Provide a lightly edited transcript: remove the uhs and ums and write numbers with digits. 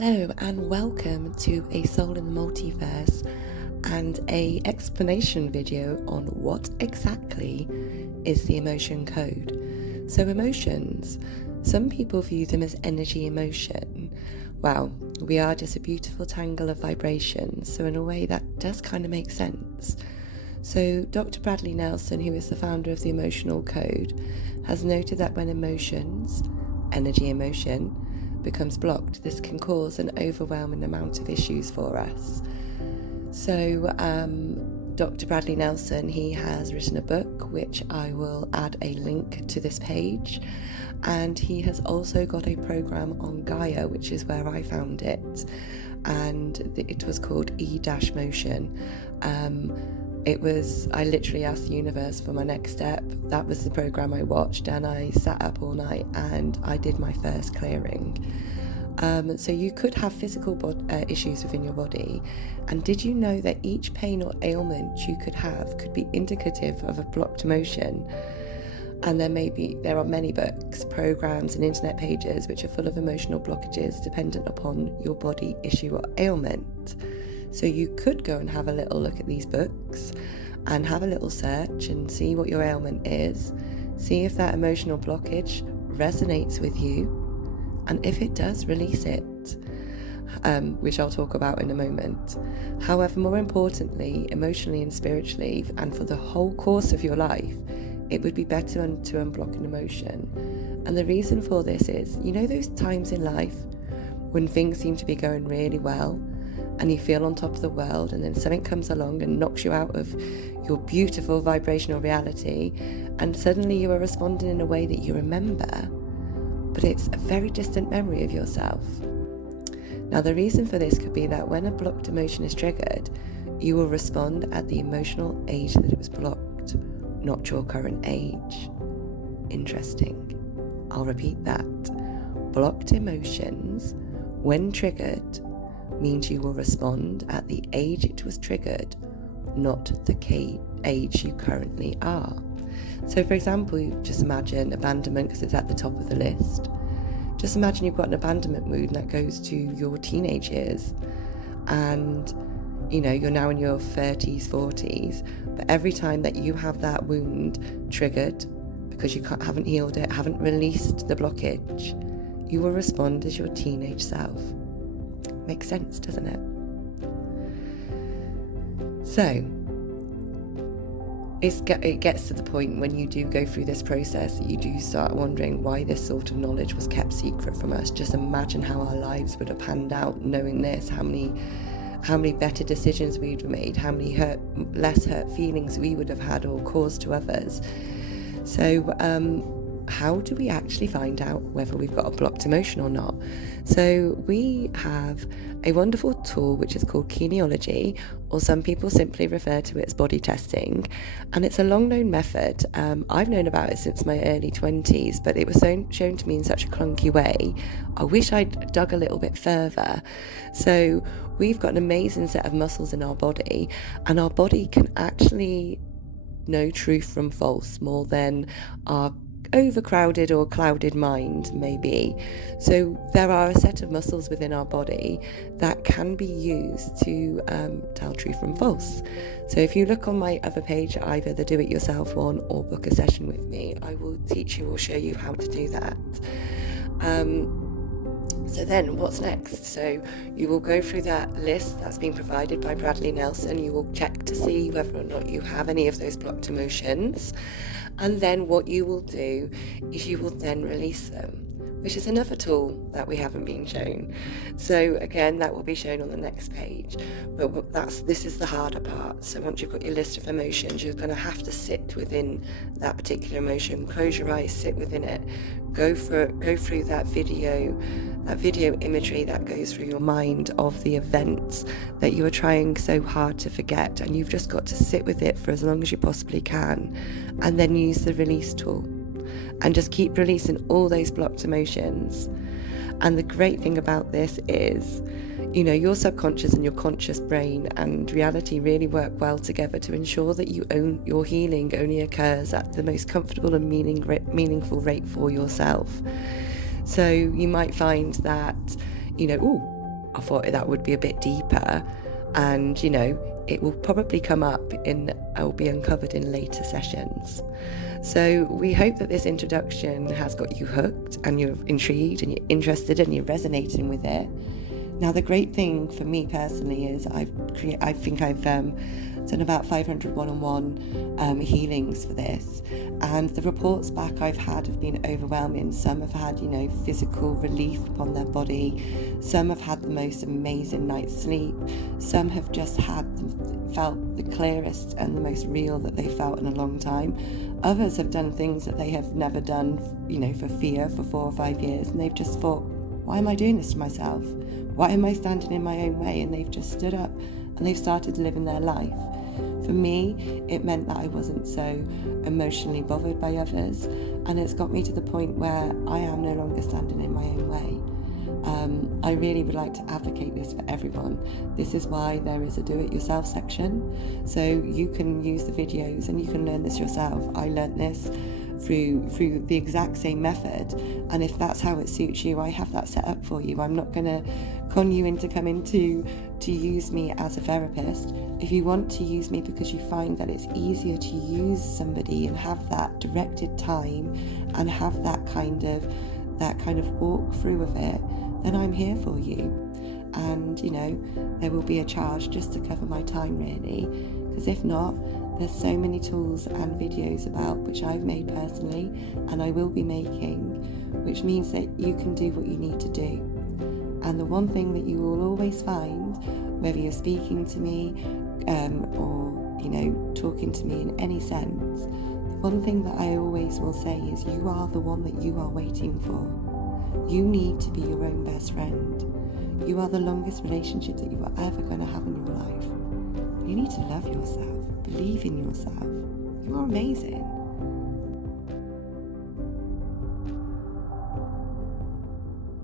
Hello and welcome to a Soul in the Multiverse and a explanation video on what exactly is the emotion code. So emotions, some people view them as energy emotion. Well, we are just a beautiful tangle of vibrations, so in a way that does kind of make sense. So Dr. Bradley Nelson, who is the founder of the emotional code, has noted that when emotions, energy emotion, becomes blocked, this can cause an overwhelming amount of issues for us. So Dr. Bradley Nelson, he has written a book which I will add a link to this page, and he has also got a program on Gaia, which is where I found it, and it was called E-Motion. I literally asked the universe for my next step. That was the program I watched, and I sat up all night and I did my first clearing. So you could have physical issues within your body, and did you know that each pain or ailment you could have could be indicative of a blocked emotion? And there are many books, programs and internet pages which are full of emotional blockages dependent upon your body issue or ailment. So you could go and have a little look at these books and have a little search and see what your ailment is, see if that emotional blockage resonates with you, and if it does, release it, which I'll talk about in a moment. However, more importantly, emotionally and spiritually, and for the whole course of your life, it would be better to unblock an emotion. And the reason for this is, you know those times in life when things seem to be going really well, and you feel on top of the world, and then something comes along and knocks you out of your beautiful vibrational reality, and suddenly you are responding in a way that you remember, but it's a very distant memory of yourself. Now, the reason for this could be that when a blocked emotion is triggered, you will respond at the emotional age that it was blocked, not your current age. Interesting. I'll repeat that. Blocked emotions, when triggered, means you will respond at the age it was triggered, not the age you currently are. So for example, just imagine abandonment, because it's at the top of the list. Just imagine you've got an abandonment wound that goes to your teenage years, and you're now in your 30s, 40s, but every time that you have that wound triggered, because you haven't healed it, haven't released the blockage, you will respond as your teenage self. Makes sense, doesn't it? So it gets to the point when you do go through this process that you do start wondering why this sort of knowledge was kept secret from us. Just imagine how our lives would have panned out knowing this, how many better decisions we'd have made, how many less hurt feelings we would have had or caused to others. So how do we actually find out whether we've got a blocked emotion or not? So we have a wonderful tool which is called kinesiology, or some people simply refer to it as body testing, and it's a long known method. I've known about it since my early 20s, but it was shown to me in such a clunky way. I wish I'd dug a little bit further. So we've got an amazing set of muscles in our body, and our body can actually know truth from false more than our overcrowded or clouded mind maybe. So there are a set of muscles within our body that can be used to tell truth from false. So if you look on my other page, either the do it yourself one or book a session with me, I will teach you or show you how to do that. So then what's next? So you will go through that list that's been provided by Bradley Nelson. You will check to see whether or not you have any of those blocked emotions. And then what you will do is you will then release them, which is another tool that we haven't been shown. So again, that will be shown on the next page. But this is the harder part. So once you've got your list of emotions, you're going to have to sit within that particular emotion. Close your eyes, sit within it. Go through that video imagery that goes through your mind of the events that you are trying so hard to forget, and you've just got to sit with it for as long as you possibly can, and then use the release tool and just keep releasing all those blocked emotions. And the great thing about this is, your subconscious and your conscious brain and reality really work well together to ensure that your healing only occurs at the most comfortable and meaningful rate for yourself. So you might find that, I thought that would be a bit deeper, and you know, it will probably come up will be uncovered in later sessions. So we hope that this introduction has got you hooked and you're intrigued and you're interested and you're resonating with it. Now, the great thing for me personally is I think I've done about 500 one-on-one healings for this, and the reports back I've had have been overwhelming. Some have had, you know, physical relief upon their body. Some have had the most amazing night's sleep. Some have just felt the clearest and the most real that they felt in a long time. Others have done things that they have never done, you know, for fear for 4 or 5 years, and they've just thought, why am I doing this to myself? Why am I standing in my own way? And they've just stood up and they've started living their life. For me, it meant that I wasn't so emotionally bothered by others, and it's got me to the point where I am no longer standing in my own way. I really would like to advocate this for everyone. This is why there is a do-it-yourself section, so you can use the videos and you can learn this yourself. I learnt this through the exact same method, and if that's how it suits you, I have that set up for you. I'm not going to con you into coming to use me as a therapist. If you want to use me because you find that it's easier to use somebody and have that directed time and have that kind of walk through of it, then I'm here for you. And you know, there will be a charge just to cover my time, really, because if not, there's so many tools and videos about which I've made personally and I will be making, which means that you can do what you need to do. And the one thing that you will always find, whether you're speaking to me or, you know, talking to me in any sense, the one thing that I always will say is you are the one that you are waiting for. You need to be your own best friend. You are the longest relationship that you are ever going to have in your life. You need to love yourself, believe in yourself. You are amazing.